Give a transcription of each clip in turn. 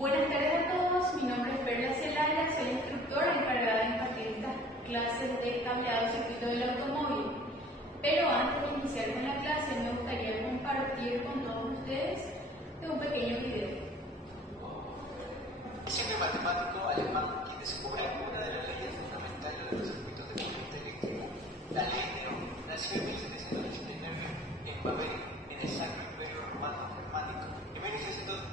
Buenas tardes a todos, mi nombre es Perla Celaya, soy instructora encargada de impartir estas clases de cableado y circuito del automóvil. Pero antes de iniciar con la clase me gustaría compartir con todos ustedes un pequeño video. Siempre matemático alemán quien descubre una de las leyes fundamentales de los circuitos de corriente eléctrica. La ley de Ohm nació en 1789 en Babel, en el Sacro Imperio Romano Germánico. En 1620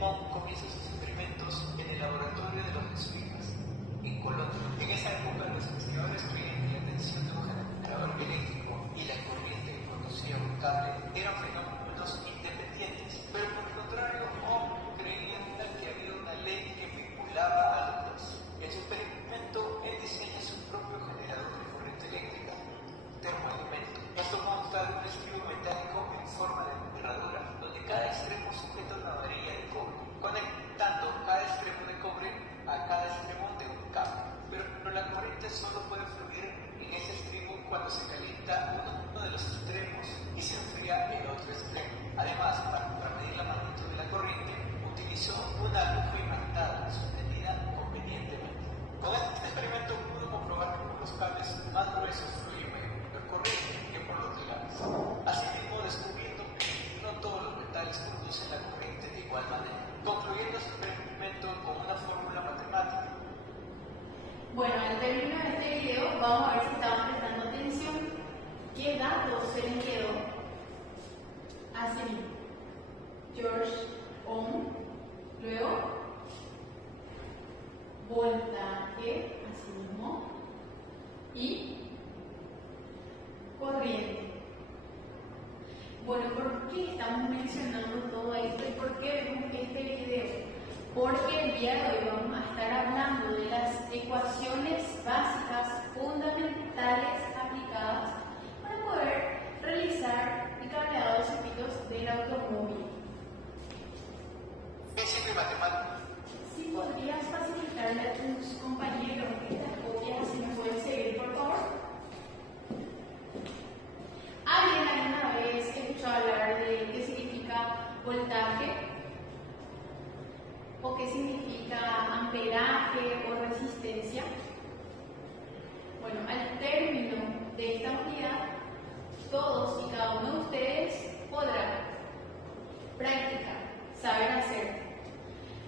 Ohm comienza sus experimentos en el laboratorio de los jesuitas, en Colonia. En esa época los investigadores creían que la tensión de un generador eléctrico y la corriente que producía un cable eran fenómenos independientes, pero por el contrario Ohm creía que había una ley que vinculaba a los dos. En su experimento, él diseña su propio generador de corriente eléctrica, termoelemento. Esto consta de un residuo metálico en forma de herradura, donde cada extremo sujeta una varilla de cobre, conectando cada extremo de cobre a cada extremo de un cable. Pero la corriente solo puede fluir en ese extremo cuando se calienta uno de los extremos y se enfría el otro extremo. Además, para medir la magnitud de la corriente, utilizó una aguja imantada suspendida convenientemente. Con este experimento pudo comprobar que por los cables más gruesos fluye mayor corriente que por los delgados. Asimismo, descubriendo que no todos los metales producen la corriente de igual manera, concluyendo su experimento con una fórmula matemática. Bueno, al término de este video vamos a ver si estaban prestando atención qué datos se les quedó. Así mismo, George Ohm, luego voltaje, así mismo, y corriente. Bueno, ¿por qué estamos mencionando todo esto y por qué vemos este video? Porque el día de hoy vamos a estar hablando de las ecuaciones básicas fundamentales aplicadas para poder realizar el cableado de circuitos del automóvil. Físico y matemático. Si podrías facilitarle a tus compañeros estas copias, si nos pueden seguir, por favor. ¿Alguien alguna vez escuchó hablar de qué significa voltaje? ¿O qué significa amperaje o resistencia? Bueno, al término de esta unidad, todos y cada uno de ustedes podrán practicar, saber hacer,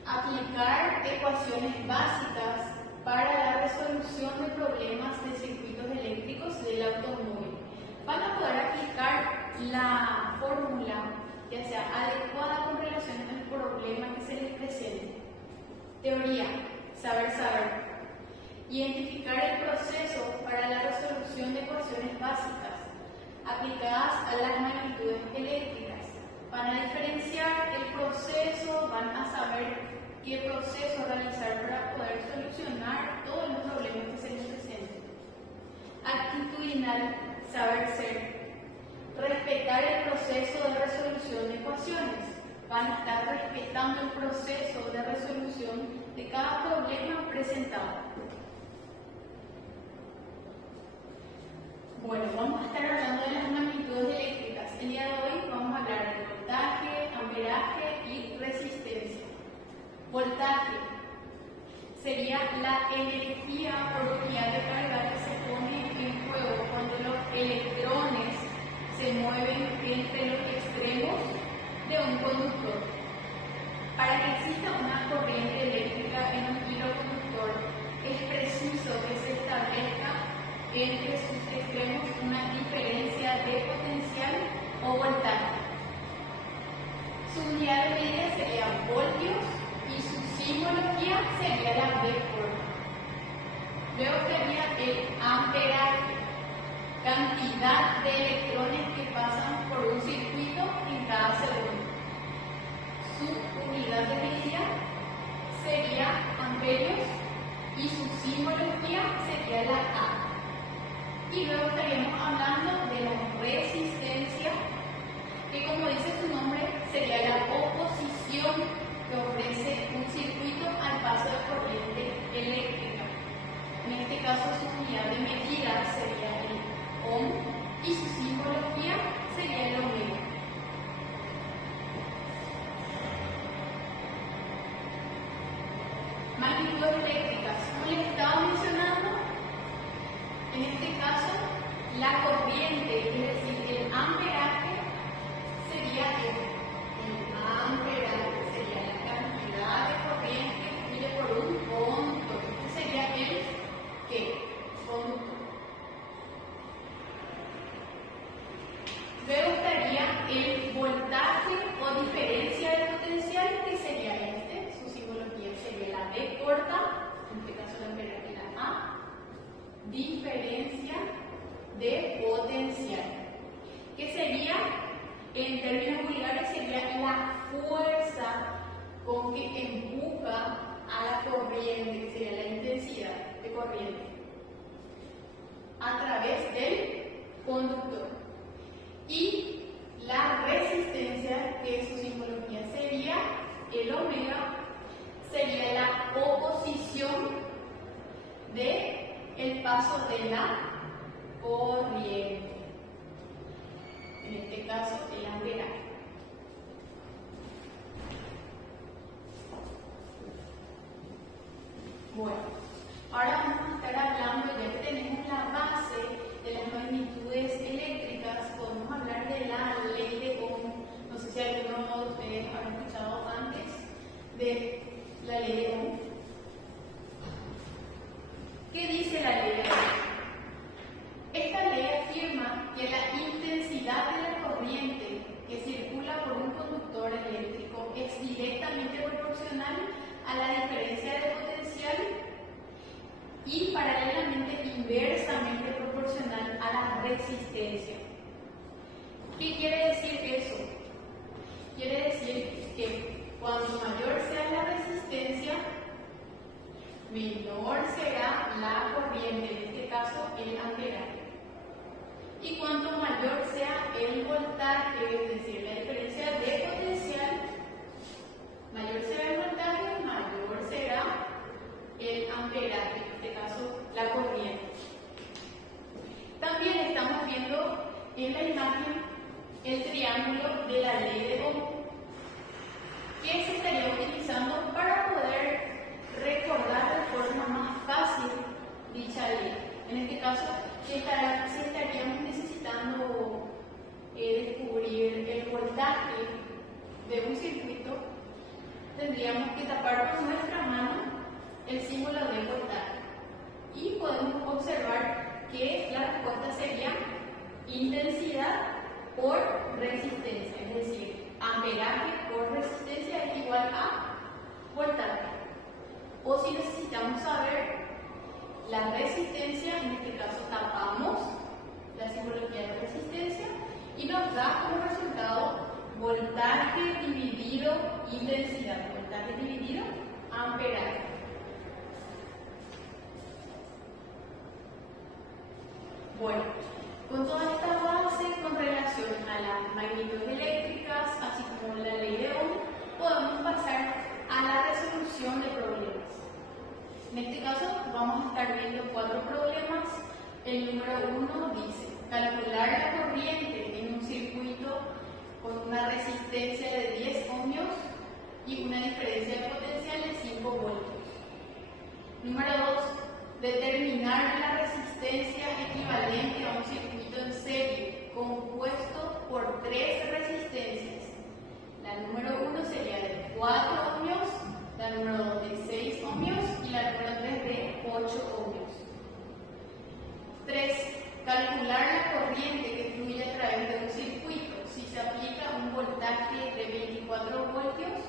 aplicar ecuaciones básicas para la resolución de problemas de circuitos eléctricos del automóvil. Van a poder aplicar la fórmula, ya sea adecuada con relación al problema que se les presente. Teoría, saber. Identificar el proceso para la resolución de ecuaciones básicas aplicadas a las magnitudes eléctricas. Van a diferenciar el proceso, van a saber qué proceso realizar para poder solucionar todos los problemas que se les presenten. Actitudinal, saber ser. Respetar el proceso de resolución de ecuaciones. Van a estar respetando el proceso de resolución de cada problema presentado. Bueno, vamos a estar hablando de las magnitudes eléctricas. El día de hoy vamos a hablar de voltaje, amperaje y resistencia. Voltaje sería la energía por unidad de carga que se pone en juego cuando los electrones se mueven entre los extremos de un conductor. Para que exista una corriente eléctrica en un hilo conductor, es preciso que se establezca entre sus extremos una diferencia de potencial o voltaje. Su unidad de medida sería voltios y su simbología sería la V por. Luego estaría el amperaje, cantidad de electrones que pasan por un circuito en cada segundo. Su unidad de medida sería amperios y su simbología sería la A. Y luego estaríamos hablando de la resistencia, que como dice su nombre, sería la oposición que ofrece un circuito al paso de corriente eléctrica. En este caso su unidad de medida sería el ohm y su simbología sería el omega. En este caso, la corriente, es decir, el amperaje, sería el amperaje, sería la cantidad de corriente que fluye por un conductor. Este sería el ¿qué? Conductor. Luego estaría el voltaje o diferencia de potencial, que sería este, su simbología sería la B corta, en este caso la amperaje la A, diferencia de potencial, que sería, en términos vulgares, sería la fuerza con que empuja a la corriente, que sería la intensidad de corriente, a través del conductor. Y la resistencia, que su simbología sería el omega, sería la oposición de el paso de la corriente, en este caso el amperaje. Bueno, ahora vamos a estar hablando, ya que tenemos la base de las magnitudes eléctricas, podemos hablar de la ley de Ohm. No sé si alguno de ustedes han escuchado antes de la ley de Ohm. ¿Qué dice la ley de Ohm? Esta ley afirma que la intensidad de la corriente que circula por un conductor eléctrico es directamente proporcional a la diferencia de potencial y paralelamente inversamente proporcional a la resistencia. ¿Qué quiere decir eso? Quiere decir que cuanto mayor sea la resistencia, menor será la corriente, en este caso el amperaje. Y cuanto mayor sea el voltaje, es decir, la diferencia de potencial, mayor será el voltaje, mayor será el amperaje, en este caso la corriente. También estamos viendo en la imagen el triángulo de la ley de Ohm, que se estaría utilizando para poder recordar de forma más fácil dicha ley. En este caso, si estaríamos necesitando descubrir el voltaje de un circuito, tendríamos que tapar con nuestra mano el símbolo de voltaje y podemos observar que la respuesta sería intensidad por resistencia, es decir, amperaje por resistencia es igual a voltaje. O si necesitamos saber la resistencia, en este caso tapamos la simbología de resistencia y nos da como resultado voltaje dividido intensidad, voltaje dividido amperaje. Bueno, con toda esta base con relación a las magnitudes eléctricas, así como la ley de Ohm, podemos pasar a la resolución de problemas. En este caso vamos a estar viendo 4 problemas. El número 1 dice calcular la corriente en un circuito con una resistencia de 10 ohmios y una diferencia de potencial de 5 voltios. Número 2, determinar la resistencia equivalente a un circuito en serie compuesto por 3 resistencias. La número 1 sería de 4 ohmios, la número 2 de 6 ohmios y la número 3 de 8 ohmios. 3. Calcular la corriente que fluye a través de un circuito si se aplica un voltaje de 24 voltios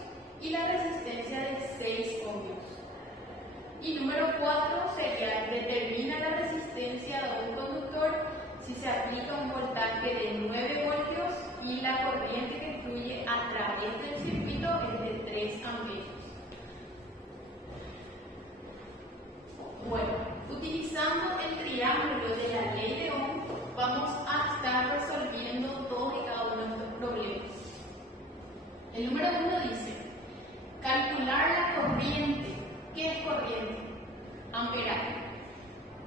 y la resistencia de 6 ohmios. Y número 4 sería determina la resistencia de un conductor si se aplica un voltaje de 9 voltios y la corriente que fluye a través del circuito es de 3 amperios. Bueno, utilizando el triángulo de la ley de Ohm, vamos a estar resolviendo todos y cada uno de estos problemas. El número 1 dice, calcular la corriente. ¿Qué es corriente? Amperaje.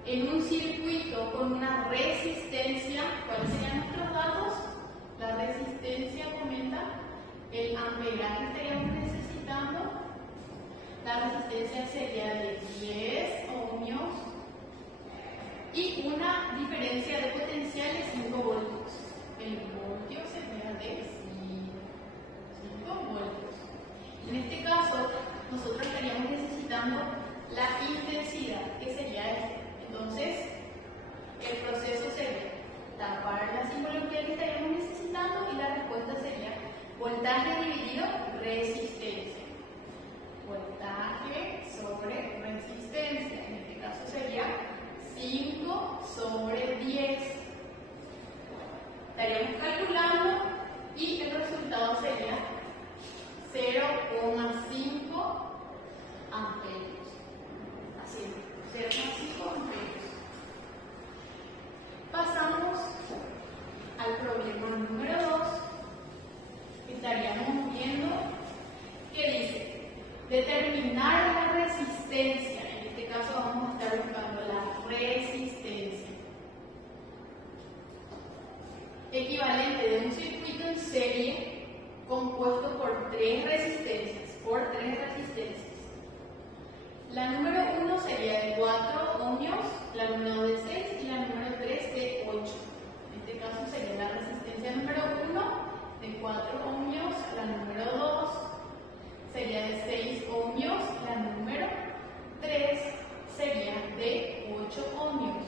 En un circuito con una resistencia, ¿cuáles serían nuestros datos? La resistencia comenta, el amperaje estaríamos necesitando. La resistencia sería de 10 ohmios y una diferencia de potencial de 5 voltios. El voltio sería de 5 voltios. En este caso, nosotros estaríamos necesitando la intensidad, que sería esto. Entonces, el proceso sería tapar la simbología que estaríamos necesitando y la respuesta sería voltaje dividido resistencia. Voltaje sobre resistencia. En este caso sería 5 sobre 10. Estaríamos calculando y el resultado sería 0,5 amperios. Así, 0,5 amperios. Pasamos al problema número 2. Estaríamos viendo que dice determinar la resistencia. En este caso vamos a estar buscando la resistencia equivalente de un circuito en serie compuesto por 3 resistencias. La número 1 sería de 4 ohmios, la número 2 de 6 y la número 3 de 8. En este caso sería la resistencia número 1 de 4 ohmios, la número 2 sería de 6 ohmios, la número 3 sería de 8 ohmios.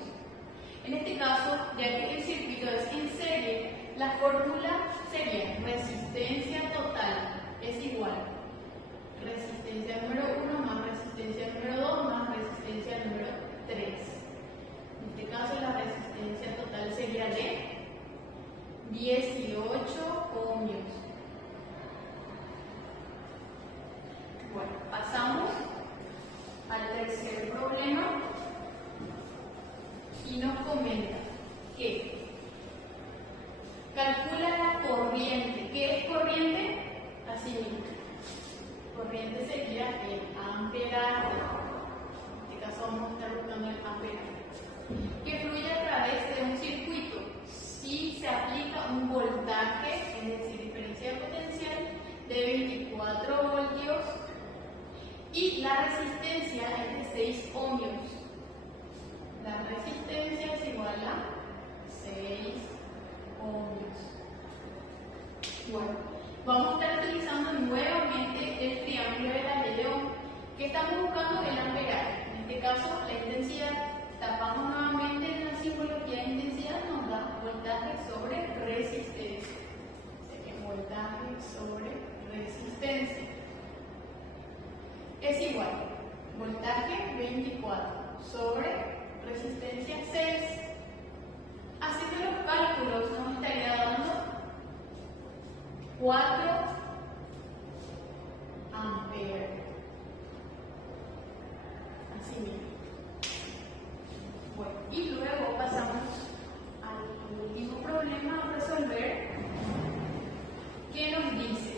En este caso, ya que el circuito es en serie, la fórmula sería resistencia total es igual resistencia número 1 más resistencia número 2 más resistencia número 3. En este caso, la resistencia total sería de 18 ohmios. Bueno, pasamos al tercer problema y nos comenta que calcula la corriente. ¿Qué es corriente? Así mismo. Corriente sería el amperaje. En este caso vamos a estar buscando el amperaje. Que fluye a través de un circuito si se aplica un voltaje, es decir, diferencia de potencial, de 24 voltios y la resistencia es de 6 ohmios. La resistencia es igual a 6 ohmios. Bueno, vamos a estar utilizando nuevamente el triángulo de la ley de Ohm, que estamos buscando el amperaje. En este caso, la intensidad. Tapamos nuevamente en la simbología de intensidad, nos da voltaje sobre resistencia. Sería voltaje sobre resistencia. Es igual voltaje 24 sobre resistencia 6. Haciendo los cálculos nos estaría dando 4 amperes. Así mismo. Bueno, y luego pasamos al último problema a resolver, que nos dice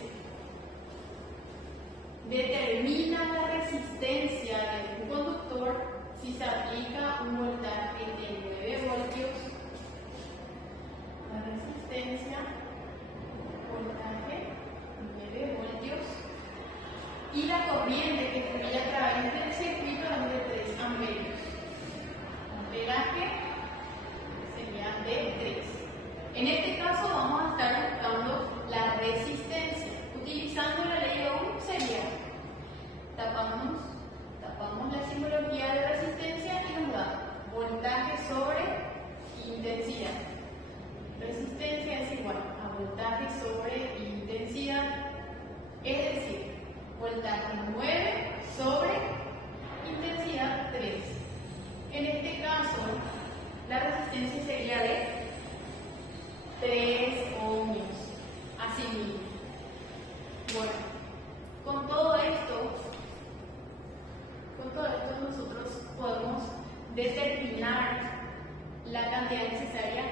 determina la resistencia de un conductor si se aplica un voltaje de 9 voltios. La resistencia, voltaje 9 voltios, y la corriente que fluye a través del circuito es de 3 amperios. Amperaje sería de 3. En este caso vamos a estar buscando la resistencia. Utilizando la ley de Ohm sería tapamos la simbología de resistencia y nos da voltaje sobre intensidad. Resistencia es igual a voltaje sobre intensidad, es decir, voltaje 9 sobre intensidad 3. En este caso, la resistencia sería de 3 ohmios. Así mismo. Bueno, con todo esto nosotros podemos determinar la cantidad necesaria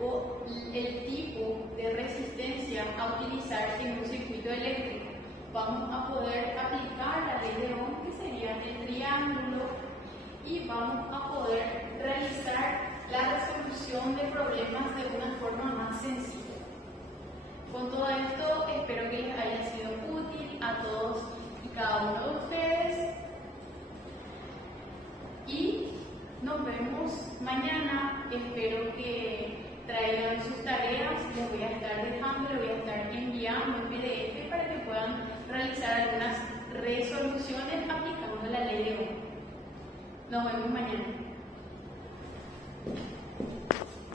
o el tipo de resistencia a utilizar en un circuito eléctrico. Vamos a poder aplicar la ley de Ohm, que sería el triángulo, y vamos a poder realizar la resolución de problemas de una forma más sencilla. Con todo esto, espero que les haya sido útil a todos y cada uno de ustedes. Y Nos vemos mañana. Espero que traigan sus tareas. Les voy a estar dejando, les voy a estar enviando un PDF para que puedan realizar algunas resoluciones aplicando la ley de hoy. Nos vemos mañana.